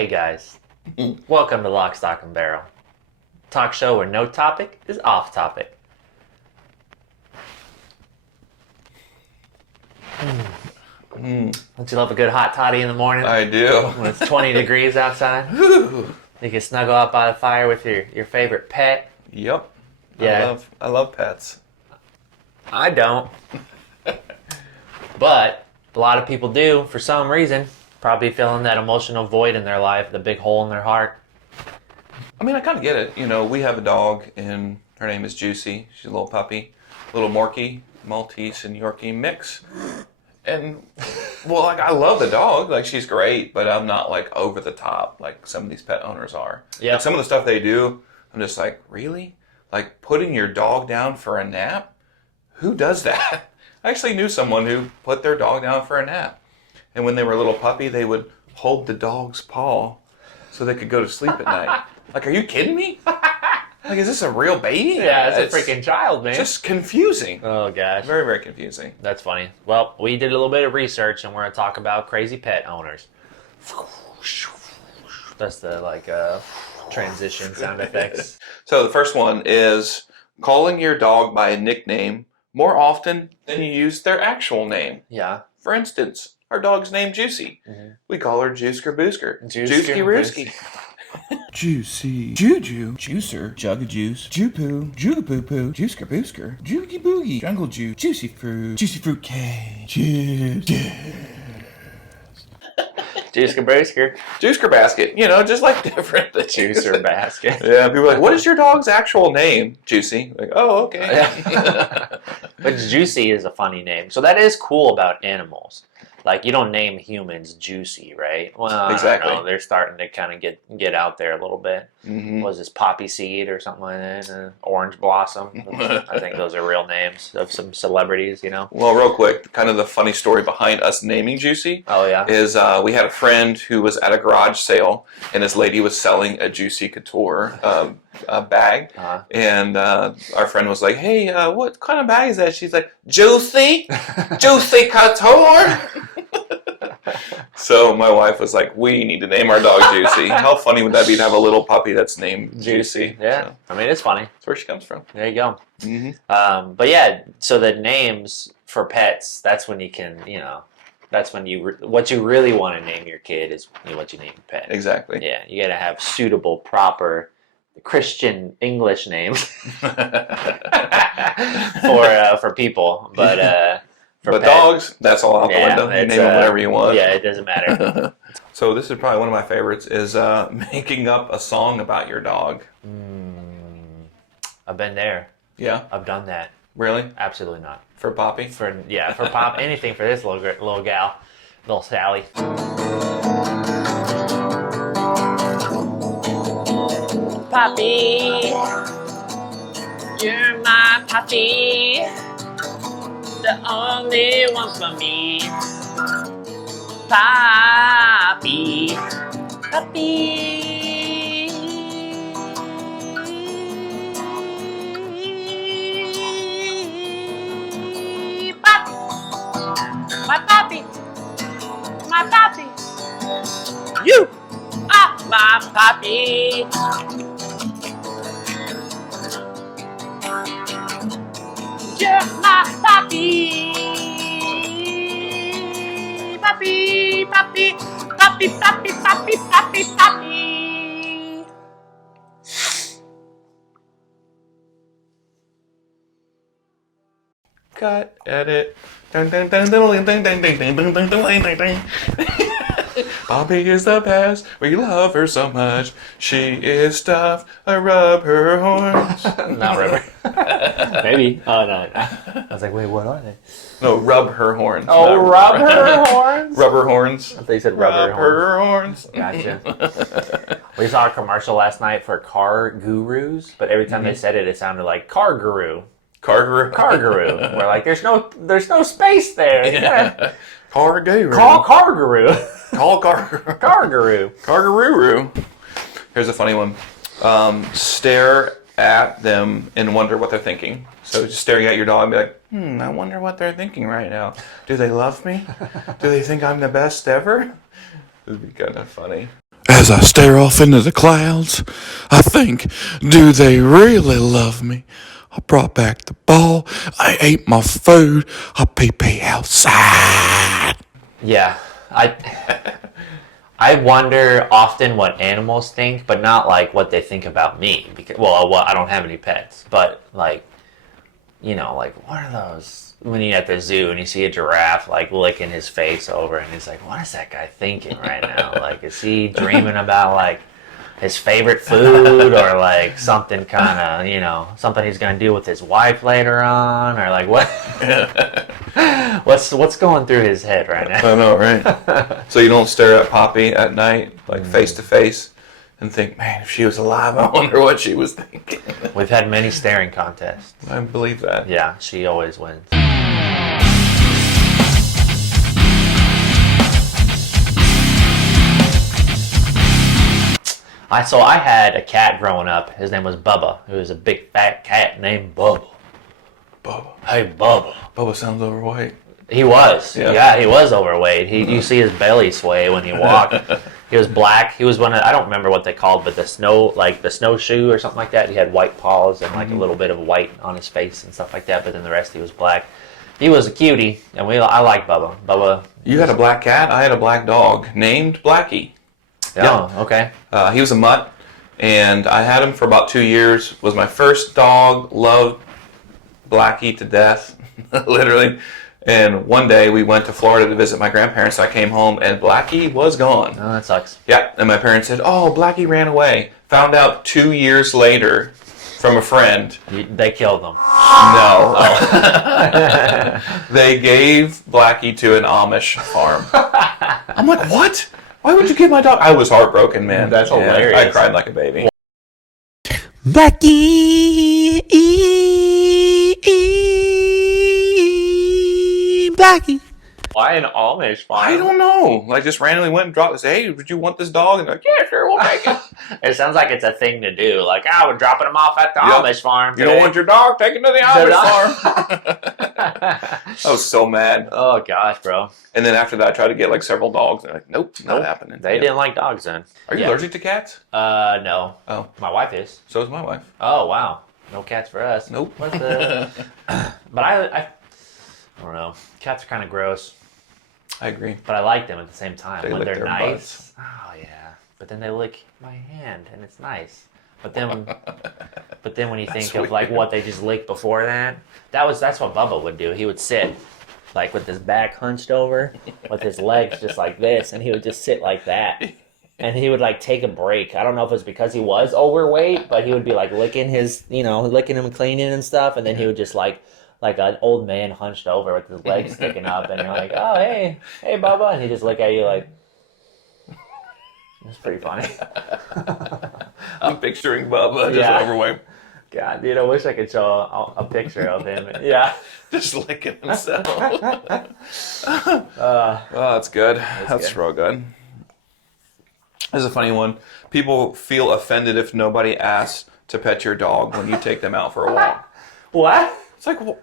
Hey guys, welcome to Lock, Stock, and Barrel. Talk show where no topic is off topic. Don't you love a good hot toddy in the morning? I do. When it's 20 degrees outside? You can snuggle up by the fire with your favorite pet. Yep. Yeah. I love pets. I don't. But a lot of people do for some reason. Probably feeling that emotional void in their life, the big hole in their heart. I mean, I kind of get it. You know, we have a dog, and her name is Juicy. She's a little puppy, little Morkie, Maltese and Yorkie mix. And, well, like, I love the dog. Like, she's great, but I'm not, like, over the top like some of these pet owners are. Yeah. Like, some of the stuff they do, I'm just like, really? Like, putting your dog down for a nap? Who does that? I actually knew someone who put their dog down for a nap. And when they were a little puppy, they would hold the dog's paw so they could go to sleep at night. Like, are you kidding me? Like, is this a real baby? Yeah, it's a freaking child, man. Just confusing. Oh, gosh. Very, very confusing. That's funny. Well, we did a little bit of research, and we're going to talk about crazy pet owners. That's the, transition sound effects. So the first one is calling your dog by a nickname more often than you use their actual name. Yeah. For instance, our dog's named Juicy. Mm-hmm. We call her Juicer Boosker. Juicy Rooski. Juicy, Juju, Juicer, Jug of Juice, Jupu, Jugapoo, Juicer Boosker, Joogie Boogie, Jungle Juice, Juicy Fruit Cake, Juice. Juicer Brewsker. Juicer Basket. You know, just like different. The Juicer Basket. Yeah, people are like, what is your dog's actual name? Juicy. Like, oh, okay. But Juicy is a funny name. So that is cool about animals. Like, you don't name humans Juicy, right? Well, exactly. I don't know. They're starting to kind of get out there a little bit. Mm-hmm. Was this Poppy Seed or something like that? Orange Blossom. I think those are real names of some celebrities, you know? Well, real quick, kind of the funny story behind us naming Juicy Oh, yeah? is we had a friend who was at a garage sale, and this lady was selling a Juicy Couture bag. Uh-huh. And our friend was like, hey, what kind of bag is that? She's like, Juicy? Juicy Couture? So my wife was like, we need to name our dog Juicy. How funny would that be to have a little puppy that's named Juicy? Yeah. So, I mean, it's funny. that's where she comes from. There you go. Mm-hmm. But yeah, so the names for pets, that's when you can, that's when what you really want to name your kid is what you name your pet. Exactly. Yeah, you got to have suitable, proper Christian English names for people, but for but pets, dogs, that's all out the window. You name them whatever you want. Yeah, it doesn't matter. So this is probably one of my favorites, is making up a song about your dog. I've been there. Yeah? I've done that. Really? Absolutely not. For Poppy? For Pop, anything for this little gal, little Sally. Poppy, you're my puppy, the only one for me. Poppy, puppy. Poppy, my puppy, my puppy. You are my puppy. You're my puppy, puppy, puppy, puppy, puppy, puppy, puppy, puppy. Cut, edit. Dun, dun, dun, dun, dun, dun, dun, dun, dun, dun, dun, dun, dun, dun. Poppy is the best. We love her so much. She is stuffed. I rub her horns. Not rubber. Maybe. Oh, no. I was like, wait, what are they? No, rub her horns. Oh, not rub her horns? Rubber horns. I thought you said rubber Rub horns. her horns. Gotcha. We saw a commercial last night for car gurus, but every time they said it, it sounded like car guru. Cargaroo. Car guru. We're like, there's no space there. Yeah. Cargaroo. Call car guru. Call car. Car guru. Cargaroo. Here's a funny one. Stare at them and wonder what they're thinking. So just staring at your dog and be like, I wonder what they're thinking right now. Do they love me? Do they think I'm the best ever? It would be kind of funny. As I stare off into the clouds, I think, do they really love me? I brought back the ball, I ate my food, I pee outside. Yeah, I wonder often what animals think, but not like what they think about me. Because I don't have any pets, but like, like what are those? When you're at the zoo and you see a giraffe like licking his face over, and he's like, "What is that guy thinking right now? Like, is he dreaming about like his favorite food, or like something kind of something he's gonna do with his wife later on, or like what? what's going through his head right now?" I know, right? So you don't stare at Poppy at night, like face to face, and think, man, if she was alive, I wonder what she was thinking. We've had many staring contests. I believe that. Yeah, she always wins. I had a cat growing up. His name was Bubba. He was a big fat cat named Bubba. Bubba. Hey, Bubba. Bubba sounds overweight. He was. Yeah. Yeah, he was overweight. You see his belly sway when he walked. He was black. He was one of, I don't remember what they called, but the snowshoe or something like that. He had white paws and like a little bit of white on his face and stuff like that, but then the rest he was black. He was a cutie, and I like Bubba. Bubba. You had a black cat, I had a black dog named Blackie. Yeah. Oh, okay. He was a mutt, and I had him for about 2 years. Was my first dog. Loved Blackie to death, literally. And one day we went to Florida to visit my grandparents. I came home and Blackie was gone. Oh, that sucks. Yeah, and my parents said, "Oh, Blackie ran away." Found out 2 years later from a friend. They killed him. No. They gave Blackie to an Amish farm. I'm like, what? Why would you give my dog? I was heartbroken, man. That's hilarious. I cried like a baby. Blackie, Blackie. Why an Amish farm? I don't know. Like, just randomly went and dropped this. Hey, would you want this dog? And they're like, yeah, sure, we'll take it. It sounds like it's a thing to do. Like, we're dropping him off at the Amish farm. You don't want your dog taken to the Amish farm? I was so mad. Oh gosh, bro. And then after that, I tried to get like several dogs. They're like, nope, not happening. They didn't like dogs then. Are you allergic to cats? No. Oh, My wife is. so is my wife. Oh wow. No cats for us. Nope. What the? But I don't know. Cats are kind of gross, I agree. but I like them at the same time. They When lick they're their nice. butts. Oh yeah. But then they lick my hand, and it's nice. But then when you think of like weird. what they just licked before that, that's what Bubba would do. He would sit like with his back hunched over, with his legs just like this, and he would just sit like that. And he would like take a break. I don't know if it's because he was overweight, but he would be like licking licking him and cleaning and stuff, and then he would just like an old man hunched over with his legs sticking up, and you're like, "Oh, hey, Bubba," and he just look at you like, it's pretty funny. I'm picturing Bubba just Yeah. overweight, God, dude, I wish I could show a picture of him. Yeah. just licking himself. Uh, Oh, that's good. That's good. real good. This is a funny one. People feel offended if nobody asks to pet your dog when you take them out for a walk. what? It's like, well,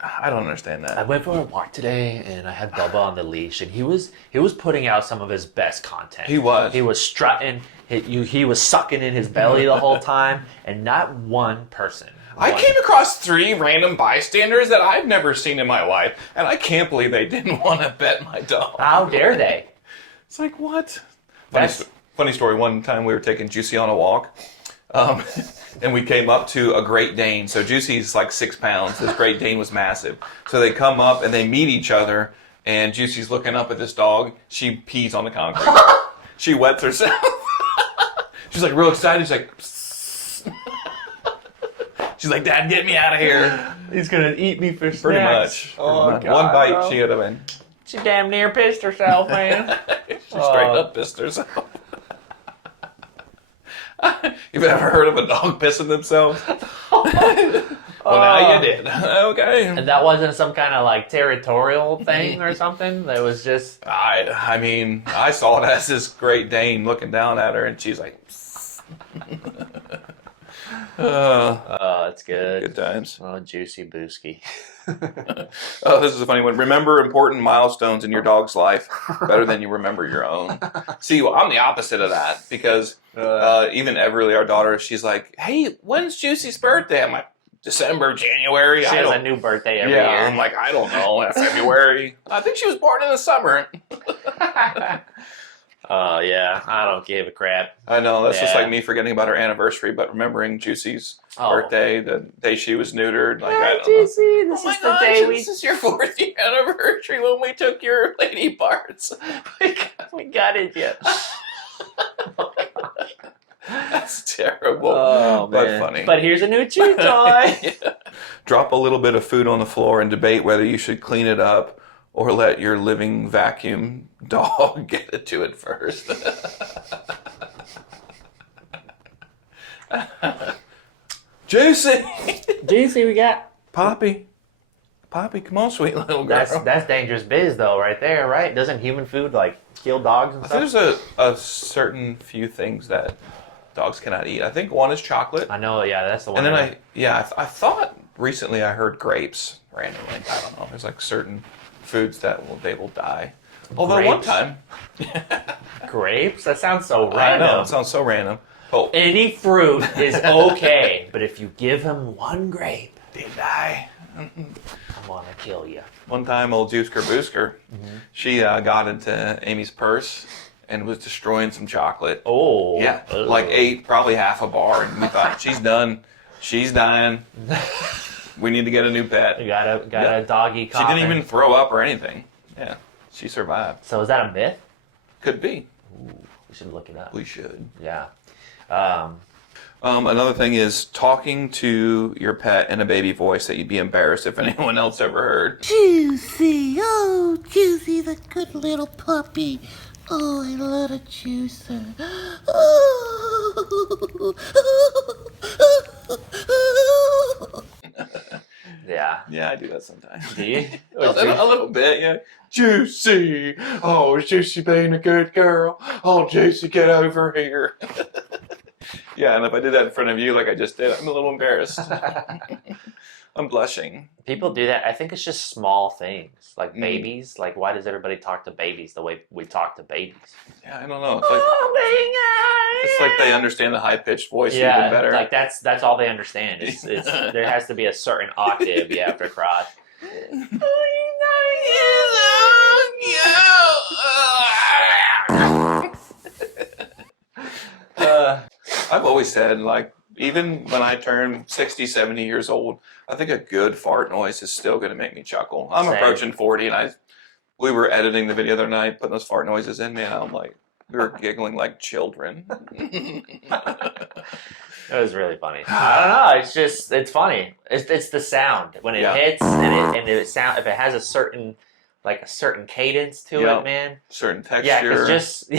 I don't understand I that. went for a walk today, and I had Bubba on the leash, and he was putting out some of his best content. He was. He was strutting. He was sucking in his belly the whole time, and not one person. I came across 3 random bystanders that I've never seen in my life, and I can't believe they didn't want to pet my dog. How dare they? It's like, what? That's- Funny story. One time we were taking Juicy on a walk, and we came up to a Great Dane. So Juicy's like 6 pounds. This Great Dane was massive. So they come up and they meet each other, and Juicy's looking up at this dog. She pees on the concrete. She wets herself. She's like real excited. She's like, she's like, "Dad, get me out of here." He's gonna eat me for snacks. Pretty much. Oh, Pretty much. God, One bite, bro. she would have been. She damn near pissed herself, man. She straight up pissed herself. You've ever heard of a dog pissing themselves? Well, now you did. Okay. And that wasn't some kind of like territorial thing or something. That was just. I mean, I saw it as this Great Dane looking down at her, and she's like, that's good. Good times. Oh, juicy booski. Oh, this is a funny one. Remember important milestones in your dog's life better than you remember your own. See, well, I'm the opposite of that because even Everly, our daughter, she's like, "Hey, when's Juicy's birthday?" I'm like, "December, January." She has a new birthday every year. year. I'm like, I don't know. February. I think she was born in the summer. Oh, yeah. I don't give a crap. I know. That's just Yeah. like me forgetting about her anniversary, but remembering Juicy's birthday, the day she was neutered. Like, I don't Juicy, know. this Oh is my the gosh, day we... this is your 4th year anniversary when we took your lady parts. we got it yet. That's terrible. Oh, but man. funny. But here's a new chew toy. Yeah. Drop a little bit of food on the floor and debate whether you should clean it up or let your living vacuum dog get to it first. Juicy! Juicy, we got... Poppy, come on, sweet little girl. That's dangerous biz, though, right there, right? Doesn't human food, like, kill dogs and I stuff? think there's a certain few things that dogs cannot eat. I think one is chocolate. I know, yeah, that's the one. And then I thought recently I heard grapes randomly. I don't know. There's like certain foods that they will die. Although one Grapes? time, Grapes? That sounds so I random. know it sounds so random. Oh, Any fruit is okay, but if you give him one grape, they die. I'm gonna kill you. One time, old Juicer Boosker, she got into Amy's purse and was destroying some chocolate. Oh. Yeah, Ugh. like ate probably half a bar, and we thought she's done. She's dying. We need to get a new pet. You got a doggy She coffin. didn't even throw up or anything. Yeah, she survived. So is that a myth? Could be. Ooh, we should look it up. We should. Yeah. Another thing is talking to your pet in a baby voice that you'd be embarrassed if anyone else ever heard. Juicy, oh, Juicy, the good little puppy. Oh, I love a juicer. Yeah. Yeah, I do that sometimes. Do you? a little bit, yeah. Juicy. Oh, is Juicy being a good girl? Oh, Juicy, get over here. Yeah, and if I did that in front of you like I just did, I'm a little embarrassed. I'm blushing. People do that. I think it's just small things. Like babies. Like, why does everybody talk to babies the way we talk to babies? Yeah, I don't know. It's like they understand the high-pitched voice even better. Like that's all they understand. It's there has to be a certain octave you have to cross. I've always said, like, even when I turn 60, 70 years old, I think a good fart noise is still going to make me chuckle. I'm Same. approaching 40, and we were editing the video the other night, putting those fart noises in, man. I'm like, we were giggling like children. It was really funny. I don't know. It's funny. It's the sound when it hits and it sound if it has a certain cadence to it, man. Certain texture. Yeah, because just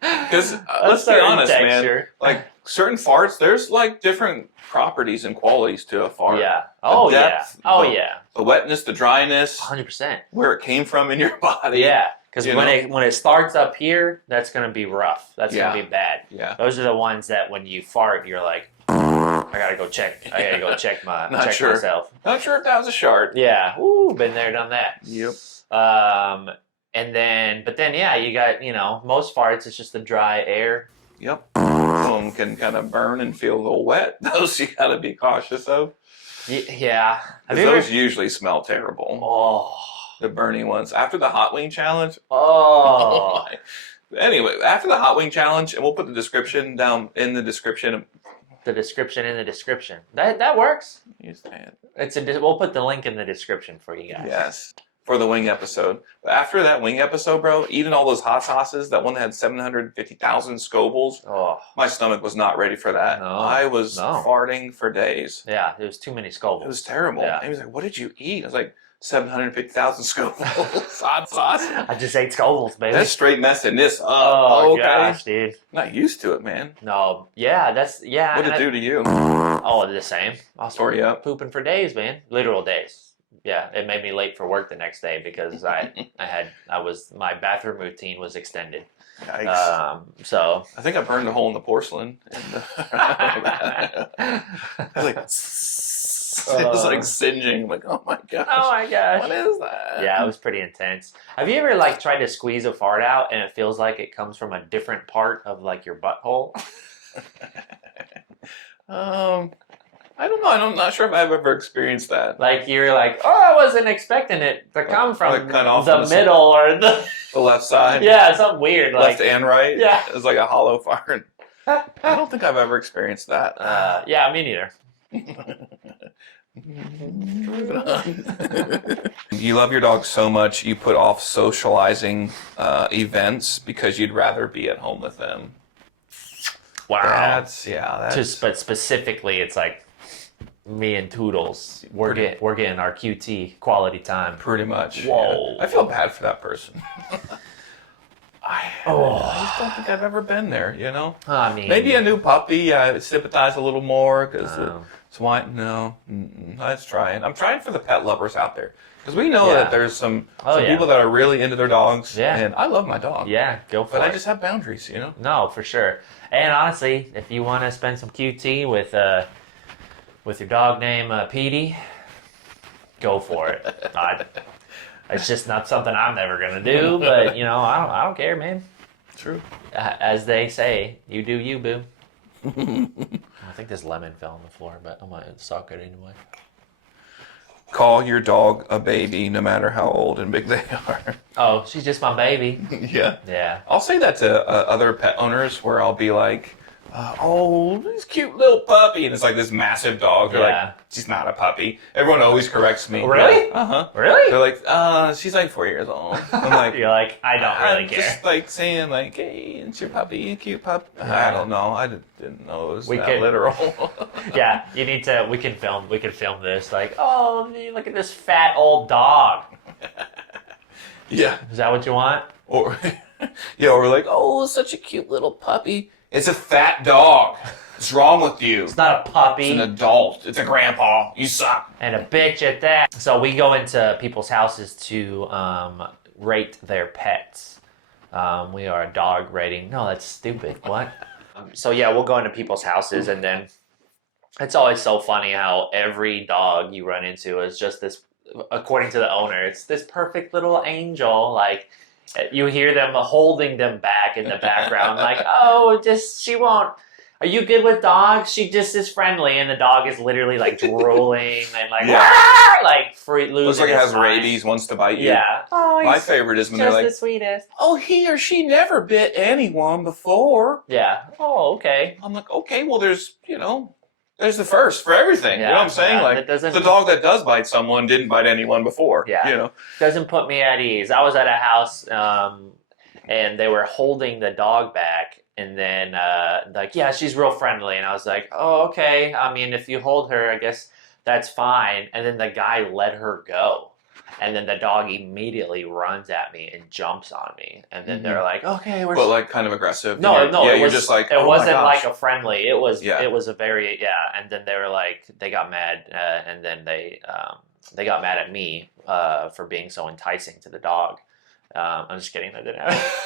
because let's be honest, man. Like certain farts, there's like different properties and qualities to a fart. Yeah. Oh The depth, yeah. Oh the- yeah. The wetness, the dryness, 100%. where it came from in your body. Yeah. Because You when it starts up here, that's gonna be rough. That's gonna be bad. Yeah. Those are the ones that when you fart, you're like, I gotta go check myself. Not sure if that was a shard. Yeah. Ooh, been there, done that. Yep. But then, yeah, you got, most farts, it's just the dry air. Yep. Some of them can kind of burn and feel a little wet. Those you got to be cautious of. Yeah. Have 'Cause you those ever... usually smell terrible. Oh. The burning ones. After the hot wing challenge. Oh. Anyway, after the hot wing challenge, and we'll put the description down in the description. The description in the description. That works. Use that. We'll put the link in the description for you guys. Yes. For the wing episode. But after that wing episode, bro, eating all those hot sauces, that one that had 750,000 Scovilles, Oh. my stomach was not ready for that. No. I was farting for days. Yeah, there was too many Scovilles. It was terrible. Yeah. He was like, what did you eat? I was like, 750,000 Scovilles. Hot sauce. I just ate Scovilles, baby. That's straight messing this up. Oh, okay. gosh, dude. Not used to it, man. No. Yeah, What did it do to you? Oh, the same. I was Tore you up? pooping for days, man. Literal days. Yeah, it made me late for work the next day because my bathroom routine was extended. Yikes. So I think I burned a hole in the porcelain. And, I was like, it was like singeing. I'm like, oh my gosh. oh my gosh. What is that? Yeah, it was pretty intense. Have you ever like tried to squeeze a fart out and it feels like it comes from a different part of like your butthole? I don't know. I'm not sure if I've ever experienced that. Like you're like, oh, I wasn't expecting it to come from like cut off the on the middle or the The left side. yeah, something weird Left like and right. Yeah. It's like a hollow fart. I don't think I've ever experienced that. yeah, me neither. You love your dog so much you put off socializing events because you'd rather be at home with them. Wow. But specifically, it's like me and Toodles. We're getting our QT quality time. Pretty much. Whoa. Yeah. I feel bad for that person. I just don't think I've ever been there, you know? I mean, maybe a new puppy, I sympathize a little more because it's white. No, let's try it. I'm trying for the pet lovers out there because we know that there's some people that are really into their dogs. Yeah. And I love my dog. Yeah, go for it. But I just have boundaries, you know? No, for sure. And honestly, if you want to spend some QT with your dog named Petey, go for it. It's just not something I'm never gonna do, but you know, I don't care, man. True. As they say, you do you, boo. I think this lemon fell on the floor, but I might suck it anyway. Call your dog a baby, no matter how old and big they are. Oh, she's just my baby. Yeah. Yeah. I'll say that to other pet owners, where I'll be like, "Oh, this cute little puppy," and it's like this massive dog. They're like, "She's not a puppy." Everyone always corrects me. Really? Really? They're like, "She's like 4 years old." I'm like, you're like, I don't really care. Just like saying like, "Hey, it's your puppy, a cute pup." I don't know. I didn't know it was that literal. Yeah, you need to. We can film this. Like, oh, look at this fat old dog. Yeah. Is that what you want? Or, yeah, or like, "Oh, such a cute little puppy." It's a fat dog. What's wrong with you? It's not a puppy. It's an adult. It's a grandpa. You suck. And a bitch at that. So we go into people's houses to rate their pets. We are a dog rating. No, that's stupid. What? So yeah, we'll go into people's houses, and then it's always so funny how every dog you run into is just this, according to the owner, it's this perfect little angel. Like, you hear them holding them back in the background, like, oh, she won't. Are you good with dogs? She just is friendly, and the dog is literally like drooling and like, like losing. Looks like it has mind. rabies, wants to bite you. Yeah. Oh, my favorite is when they're just like, the sweetest. "Oh, he or she never bit anyone before." Yeah. Oh, okay. I'm like, okay, well, there's the first for everything. Yeah, you know what I'm saying? yeah, Like, that the dog that does bite someone didn't bite anyone before. Yeah. You know? Doesn't put me at ease. I was at a house, and they were holding the dog back, and then like, yeah, she's real friendly, and I was like, oh, okay. I mean, if you hold her, I guess that's fine. And then the guy let her go, and then the dog immediately runs at me and jumps on me, and then they're like, okay, we're. But like kind of aggressive. No, yeah, it you're was just like, it oh wasn't my gosh. like a friendly. It was Yeah. it was a very and then they were like, they got mad, and then they got mad at me for being so enticing to the dog. I'm just kidding. I didn't have.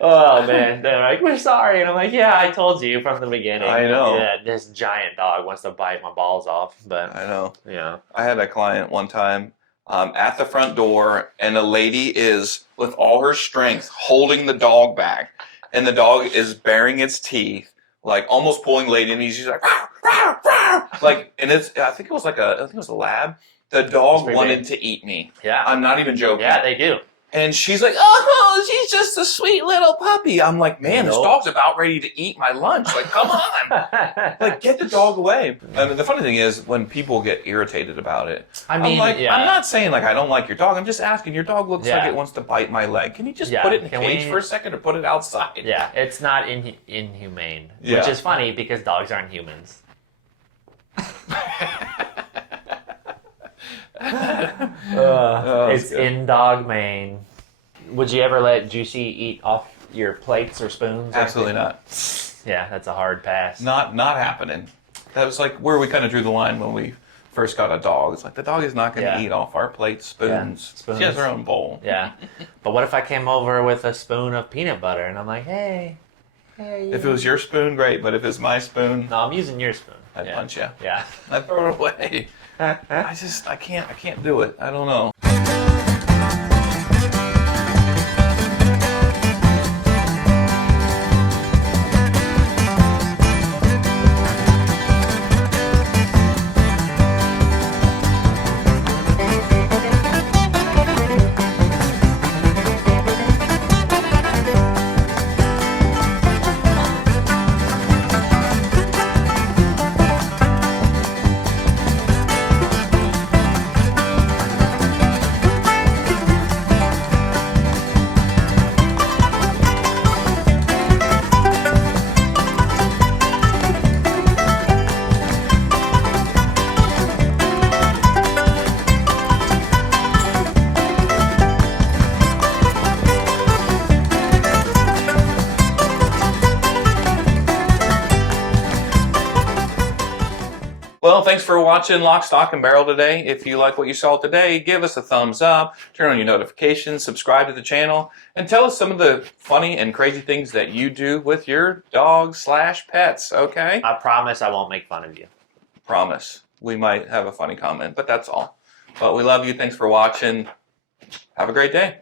Oh man, they're like, we're sorry, and I'm like, yeah, I told you from the beginning. I know. Yeah, this giant dog wants to bite my balls off, but I know. yeah. I had a client one time at the front door, and a lady is, with all her strength, holding the dog back, and the dog is baring its teeth, like almost pulling lady, and he's just like, "Rawr, rawr, rawr." Like, and I think it was a lab. The dog wanted to eat me. Yeah. I'm not even joking. Yeah, they do. And she's like, "Oh, she's just a sweet little puppy." I'm like, "Man, this dog's about ready to eat my lunch. Like, come on. Like, get the dog away." I mean, the funny thing is, when people get irritated about it, I mean, I'm like, yeah. I'm not saying like I don't like your dog. I'm just asking. Your dog looks like it wants to bite my leg. Can you just put it in a cage for a second, or put it outside? Yeah, it's not inhumane, Yeah. which is funny because dogs aren't humans. It's good. in dog main. Would you ever let Juicy eat off your plates or spoons? or Absolutely anything? not. Yeah, that's a hard pass. Not happening. That was like where we kind of drew the line when we first got a dog. It's like the dog is not going to eat off our plate spoons. Spoons. She has her own bowl. Yeah. But what if I came over with a spoon of peanut butter and I'm like, hey. If it was your spoon, great. But if it's my spoon, No, I'm using your spoon. I'd punch you. Yeah. I'd throw it away. I can't do it. I don't know. Well, thanks for watching Lock, Stock, and Barrel today. If you like what you saw today, give us a thumbs up, turn on your notifications, subscribe to the channel, and tell us some of the funny and crazy things that you do with your dog/pets, okay? I promise I won't make fun of you. Promise. We might have a funny comment, but that's all. But we love you. Thanks for watching. Have a great day.